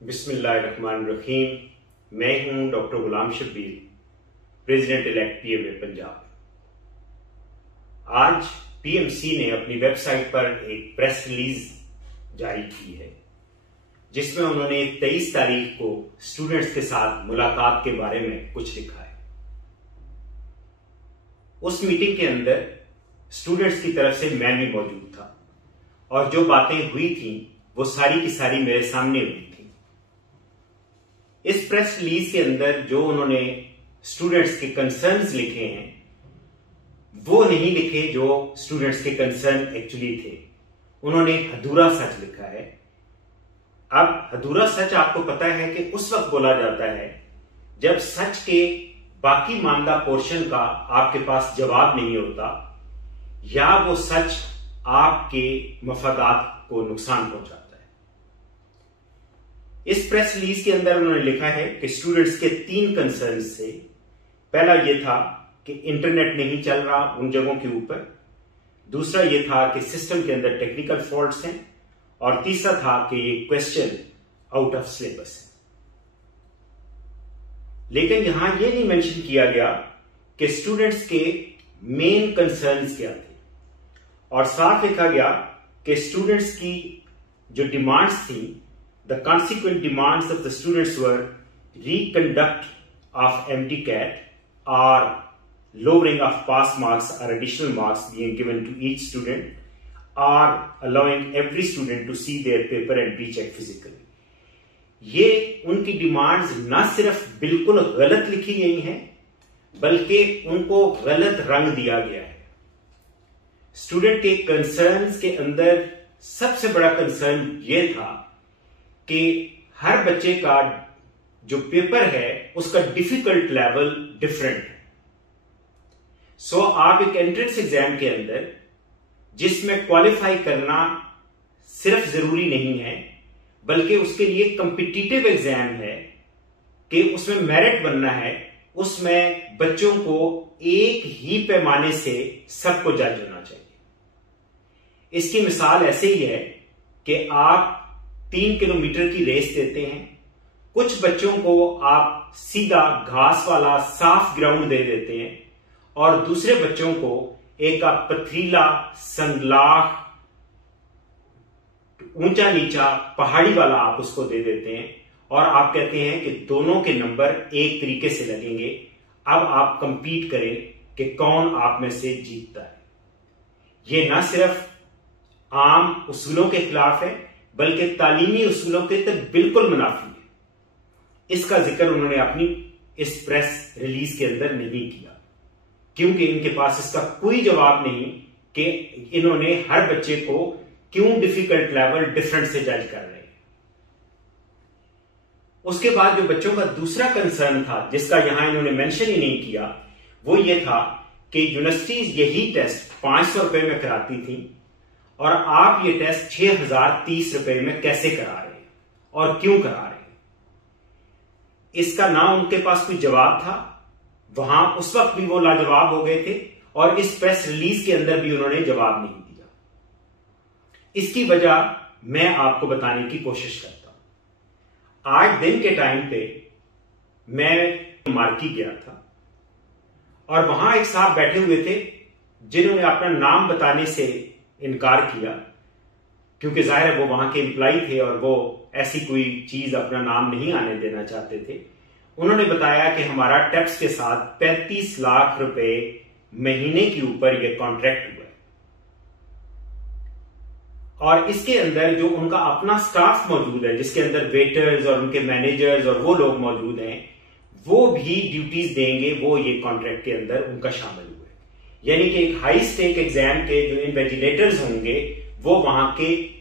बिस्मिल्लाहिर्रहमानिर्रहीम। मैं हूं doctor Ghulam Shabbir, president elect PMA Punjab. आज पीएमसी ने अपनी वेबसाइट पर एक प्रेस रिलीज जारी की है, जिसमें उन्होंने 23 तारीख को स्टूडेंट्स के साथ मुलाकात के बारे में कुछ लिखा है। उस मीटिंग के अंदर स्टूडेंट्स की तरफ से मैं भी मौजूद था और जो बातें हुई थी वो सारी की सारी मेरे सामने हुई थी। इस प्रेस रिलीज के अंदर जो उन्होंने स्टूडेंट्स के कंसर्न्स लिखे हैं वो नहीं लिखे जो स्टूडेंट्स के कंसर्न एक्चुअली थे। उन्होंने अधूरा सच लिखा है। अब अधूरा सच आपको पता है कि उस वक्त बोला जाता है जब सच के बाकी मानदा पोर्शन का आपके पास जवाब नहीं होता या वो सच आपके मफादात को नुकसान पहुंचाता है। इस प्रेस रिलीज के अंदर उन्होंने लिखा है कि स्टूडेंट्स के 3 कंसर्न से पहला यह था कि इंटरनेट नहीं चल रहा उन जगहों के ऊपर, दूसरा यह था कि सिस्टम के अंदर टेक्निकल फॉल्ट्स हैं, और तीसरा था कि ये क्वेश्चन आउट ऑफ सिलेबस है। लेकिन यहां यह नहीं मेंशन किया गया कि स्टूडेंट्स के मेन कंसर्न्स क्या थे, और साथ लिखा गया कि स्टूडेंट्स की जो डिमांड्स थी, the consequent demands of the students were reconduct of MTCAT or lowering of pass marks or additional marks being given to each student, or allowing every student to see their paper and recheck physically। ये उनकी demands ना सिर्फ बिल्कुल गलत लिखी गई हैं बल्कि उनको गलत रंग दिया गया है। स्टूडेंट के कंसर्न्स के अंदर सबसे बड़ा कंसर्न ये था कि हर बच्चे का जो पेपर है उसका डिफिकल्ट लेवल डिफरेंट है। सो आप एक एंट्रेंस एग्जाम के अंदर जिसमें क्वालिफाई करना सिर्फ जरूरी नहीं है बल्कि उसके लिए कॉम्पिटिटिव एग्जाम है कि उसमें मेरिट बनना है, उसमें बच्चों को एक ही पैमाने से सबको जज होना चाहिए। इसकी मिसाल ऐसे ही है कि आप 3 किलोमीटर की रेस देते हैं, कुछ बच्चों को आप सीधा घास वाला साफ ग्राउंड दे देते हैं और दूसरे बच्चों को एक आप पथरीला संगलाख ऊंचा नीचा पहाड़ी वाला आप उसको दे देते हैं और आप कहते हैं कि दोनों के नंबर एक तरीके से लगेंगे। अब आप कंपीट करें कि कौन आप में से जीतता है। ये ना सिर्फ आम उसूलों के खिलाफ है बल्कि तालीमी उसूलों के तक बिल्कुल मुनाफी है। इसका जिक्र उन्होंने अपनी इस प्रेस रिलीज के अंदर नहीं किया क्योंकि इनके पास इसका कोई जवाब नहीं कि इन्होंने हर बच्चे को क्यों डिफिकल्ट लेवल डिफरेंट से जज कर रहे हैं। उसके बाद जो बच्चों का दूसरा कंसर्न था जिसका यहां इन्होंने मेंशन ही नहीं किया वो ये था कि यूनिवर्सिटीज यही टेस्ट 500 रुपए में कराती थी और आप ये टेस्ट 6030 रुपए में कैसे करा रहे हैं और क्यों करा रहे हैं। इसका ना उनके पास कोई जवाब था, वहां उस वक्त भी वो लाजवाब हो गए थे और इस प्रेस रिलीज के अंदर भी उन्होंने जवाब नहीं दिया। इसकी वजह मैं आपको बताने की कोशिश करता हूं। आज दिन के टाइम पे मैं मार्की गया था और वहां एक साहब बैठे हुए थे जिन्होंने अपना नाम बताने से इनकार किया क्योंकि जाहिर है वो वहां के एम्प्लॉय थे और वो ऐसी कोई चीज अपना नाम नहीं आने देना चाहते थे। उन्होंने बताया कि हमारा टैप्स के साथ 35 लाख रुपए महीने के ऊपर यह कॉन्ट्रैक्ट हुआ है और इसके अंदर जो उनका अपना स्टाफ मौजूद है जिसके अंदर वेटर्स और उनके मैनेजर्स और वो लोग मौजूद हैं, वो भी ड्यूटीज देंगे, वो ये कॉन्ट्रैक्ट के अंदर उनका शामिल हुआ है। यानी कि एक हाई स्टेक एग्जाम के जो इन्वेजिलेटर्स होंगे वो वहां के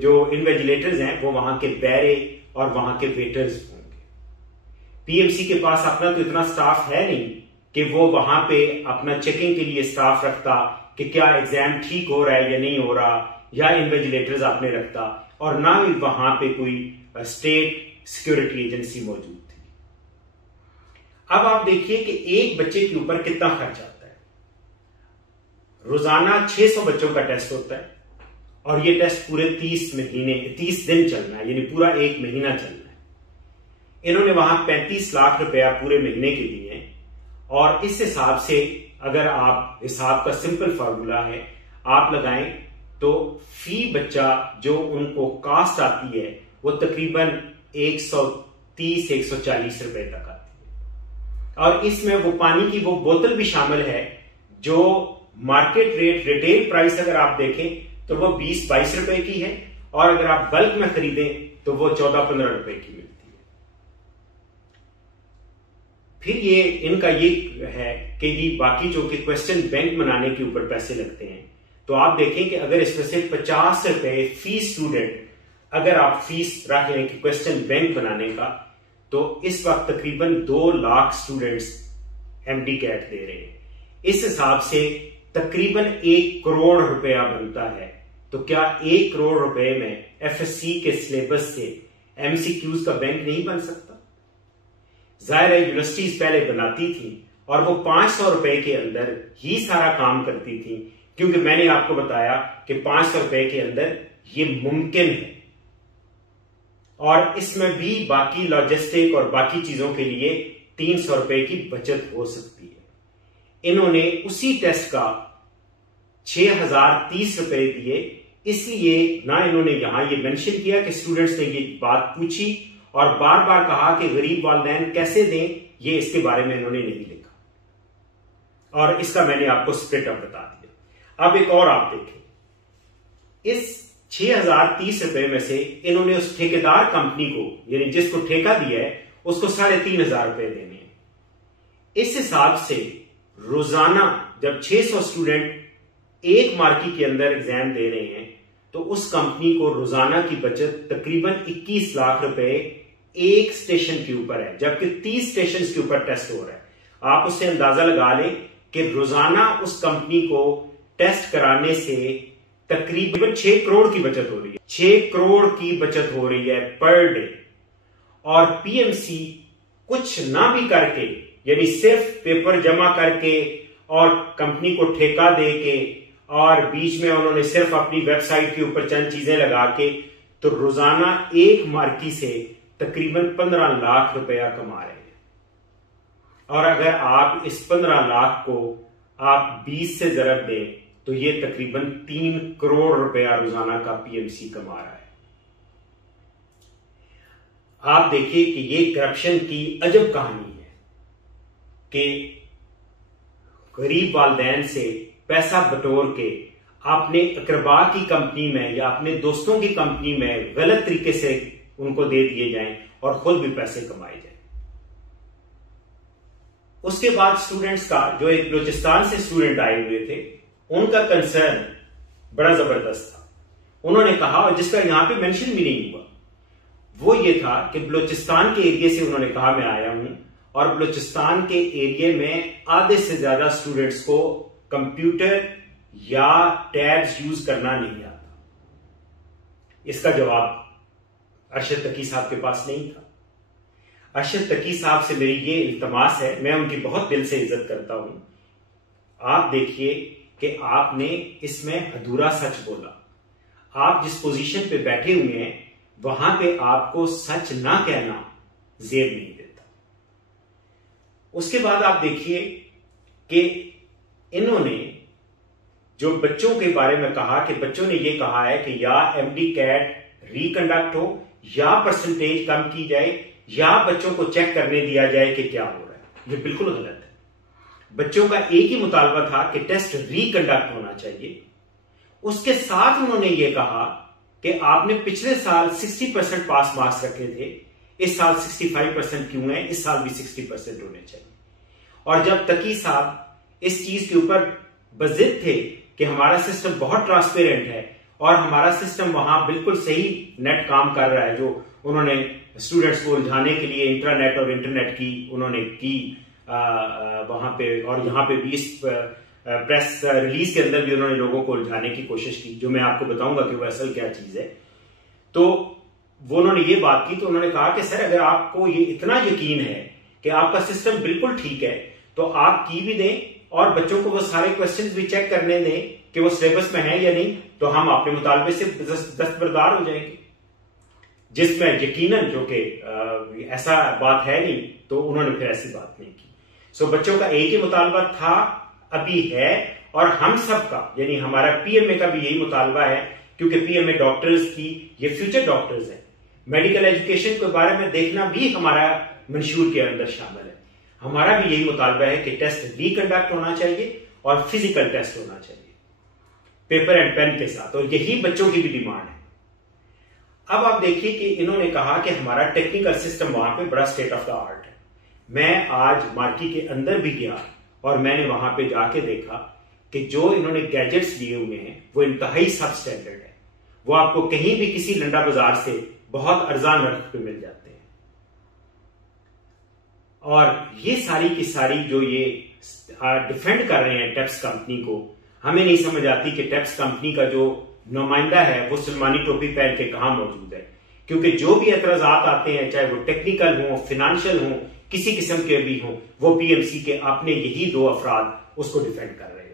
जो इन्वेजिलेटर्स हैं वो वहां के बैरे और वहां के वेटर्स होंगे। पीएमसी के पास अपना तो इतना स्टाफ है नहीं कि वो वहां पे अपना चेकिंग के लिए स्टाफ रखता कि क्या एग्जाम ठीक हो रहा है या नहीं हो रहा, या इन्वेजिलेटर्स आपने रखता, और ना ही वहां पे कोई स्टेट सिक्योरिटी एजेंसी मौजूद थी। अब आप देखिए कि एक बच्चे के ऊपर कितना खर्च आता है। रोजाना 600 बच्चों का टेस्ट होता है और ये टेस्ट पूरे 30 दिन चलना है, यानी पूरा 1 महीना चलना है। इन्होंने वहां 35 लाख रुपया पूरे महीने के दिए हैं। और इस हिसाब से अगर आप हिसाब का सिंपल फार्मूला है आप लगाएं तो फी बच्चा जो उनको कास्ट आती है वो तकरीबन 130-140 रुपए तक आती है। और इसमें वो पानी की वो बोतल भी शामिल है जो मार्केट रेट रिटेल प्राइस अगर आप देखें तो वो 20-22 रुपए की है, और अगर आप बल्क में खरीदें तो वो 14-15 रुपए की मिलती है। फिर ये इनका ये है कि ये बाकी जो कि क्वेश्चन बैंक बनाने के ऊपर पैसे लगते हैं, तो आप देखें कि अगर इसमें से 50 रुपए फी स्टूडेंट अगर आप फीस रख लें कि क्वेश्चन बैंक बनाने का, तो इस वक्त तकरीबन 2 लाख स्टूडेंट्स एमडी कैट दे रहे हैं। इस हिसाब से तकरीबन 1 करोड़ रुपया बनता है। तो क्या 1 करोड़ रुपए में एफएससी के सिलेबस से एमसीक्यूज का बैंक नहीं बन सकता? जाहिर है यूनिवर्सिटीज पहले बनाती थी और वो 500 रुपए के अंदर ही सारा काम करती थी, क्योंकि मैंने आपको बताया कि 500 रुपए के अंदर ये मुमकिन है। और इसमें भी बाकी लॉजिस्टिक और बाकी चीजों के लिए 300 रुपए की बचत हो सकती है। इन्होंने उसी टेस्ट का 6030 रुपए दिए, इसलिए ना इन्होंने यहां ये मेंशन किया कि स्टूडेंट्स ने ये बात पूछी और बार बार कहा कि गरीब वालिदैन कैसे दें, ये इसके बारे में इन्होंने नहीं लिखा। और इसका मैंने आपको स्प्लिट अप बता दिया। अब एक और आप देखें, इस 6030 रुपए में से इन्होंने उस ठेकेदार कंपनी को, यानी जिसको ठेका दिया है, उसको 3500 रुपए देने हैं। इस हिसाब से रोजाना जब 600 स्टूडेंट एक मार्की के अंदर एग्जाम दे रहे हैं तो उस कंपनी को रोजाना की बचत तकरीबन 21 लाख रुपए एक स्टेशन के ऊपर है, जबकि 30 स्टेशन के ऊपर टेस्ट हो रहा है। आप उससे अंदाजा लगा लें कि रोजाना उस कंपनी को टेस्ट कराने से तकरीबन 6 करोड़ की बचत हो रही है। 6 करोड़ की बचत हो रही है पर डे। और पीएमसी कुछ ना भी करके, यानी सिर्फ पेपर जमा करके और कंपनी को ठेका दे के और बीच में उन्होंने सिर्फ अपनी वेबसाइट के ऊपर चंद चीजें लगा के, तो रोजाना एक मार्की से तकरीबन 15 लाख रुपया कमा रहे हैं। और अगर आप इस 15 लाख को आप 20 से जरब दें तो ये तकरीबन 3 करोड़ रुपया रोजाना का पीएमसी कमा रहा है। आप देखिए कि ये करप्शन की अजब कहानी है कि गरीब वालिदैन से पैसा बटोर के अपने अकरबा की कंपनी में या अपने दोस्तों की कंपनी में गलत तरीके से उनको दे दिए जाएं और खुद भी पैसे कमाए जाएं। उसके बाद स्टूडेंट्स का, जो एक बलूचिस्तान से स्टूडेंट आए हुए थे, उनका कंसर्न बड़ा जबरदस्त था। उन्होंने कहा, और जिसका यहां पे मेंशन भी नहीं हुआ, वो ये था कि बलूचिस्तान के एरिया से उन्होंने कहा मैं आया हूं और बलूचिस्तान के एरिया में आधे से ज्यादा स्टूडेंट्स को कंप्यूटर या टैब्स यूज करना नहीं आता। इसका जवाब अरशद तकी साहब के पास नहीं था। अरशद तकी साहब से मेरी ये इल्तमास है, मैं उनकी बहुत दिल से इज्जत करता हूं, आप देखिए कि आपने इसमें अधूरा सच बोला। आप जिस पोजीशन पे बैठे हुए हैं वहां पे आपको सच ना कहना जेब नहीं देता। उसके बाद आप देखिए कि इन्होंने जो बच्चों के बारे में कहा कि बच्चों ने ये कहा है कि या एमडी कैट रिकंडक्ट हो या परसेंटेज कम की जाए या बच्चों को चेक करने दिया जाए कि क्या हो रहा है। ये बिल्कुल गलत है। बच्चों का एक ही मुतालबा था कि टेस्ट रिकंडक्ट होना चाहिए। उसके साथ उन्होंने ये कहा कि आपने पिछले साल 60% पास मार्क्स रखे थे, इस साल 65% क्यों है, इस साल भी 60% होने चाहिए। और जब तकी साहब इस चीज के ऊपर बजिद थे कि हमारा सिस्टम बहुत ट्रांसपेरेंट है और हमारा सिस्टम वहां बिल्कुल सही नेट काम कर रहा है, जो उन्होंने स्टूडेंट्स को उलझाने के लिए इंट्रानेट और इंटरनेट की उन्होंने की वहां पे, और यहां पे भी इस प्रेस रिलीज के अंदर भी उन्होंने लोगों को उलझाने की कोशिश की, जो मैं आपको बताऊंगा कि वो असल क्या चीज है। तो वो उन्होंने ये बात की, तो उन्होंने कहा कि सर अगर आपको ये इतना यकीन है कि आपका सिस्टम बिल्कुल ठीक है तो आप की भी दें और बच्चों को वो सारे क्वेश्चंस भी चेक करने दें कि वो सिलेबस में है या नहीं, तो हम अपने मुतालबे से दस्तबरदार हो जाएंगे, जिसमें यकीनन जो कि ऐसा बात है नहीं, तो उन्होंने फिर ऐसी बात नहीं की। सो बच्चों का एक ही मुतालबा था, अभी है, और हम सब का यानी हमारा पीएमए का भी यही मुतालबा है, क्योंकि पीएमए डॉक्टर्स की ये फ्यूचर डॉक्टर्स हैं। मेडिकल एजुकेशन के बारे में देखना भी हमारा मंशूर के अंदर शामिल है। हमारा भी यही मुतालबा है कि टेस्ट रीकंडक्ट होना चाहिए और फिजिकल टेस्ट होना चाहिए पेपर एंड पेन के साथ, और यही बच्चों की भी डिमांड है। अब आप देखिए कि इन्होंने कहा कि हमारा टेक्निकल सिस्टम वहां पे बड़ा स्टेट ऑफ द आर्ट है। मैं आज मार्की के अंदर भी गया और मैंने वहां पे जाके देखा कि जो इन्होंने गैजेट्स लिए हुए हैं वो इंतहाई सब स्टैंडर्ड है। वो आपको कहीं भी किसी लंडा बाजार से बहुत अर्जान रख पे मिल जाते हैं। और ये सारी की सारी जो ये डिफेंड कर रहे हैं टेप्स कंपनी को, हमें नहीं समझ आती कि टेप्स कंपनी का जो नुमाइंदा है वो सलमानी टोपी पहन के कहां मौजूद है। क्योंकि जो भी एतराजात आते हैं, चाहे वो टेक्निकल हो, फाइनेंशियल हो, किसी किस्म के भी हो, वो पीएमसी के अपने यही दो अफराद उसको डिफेंड कर रहे हैं।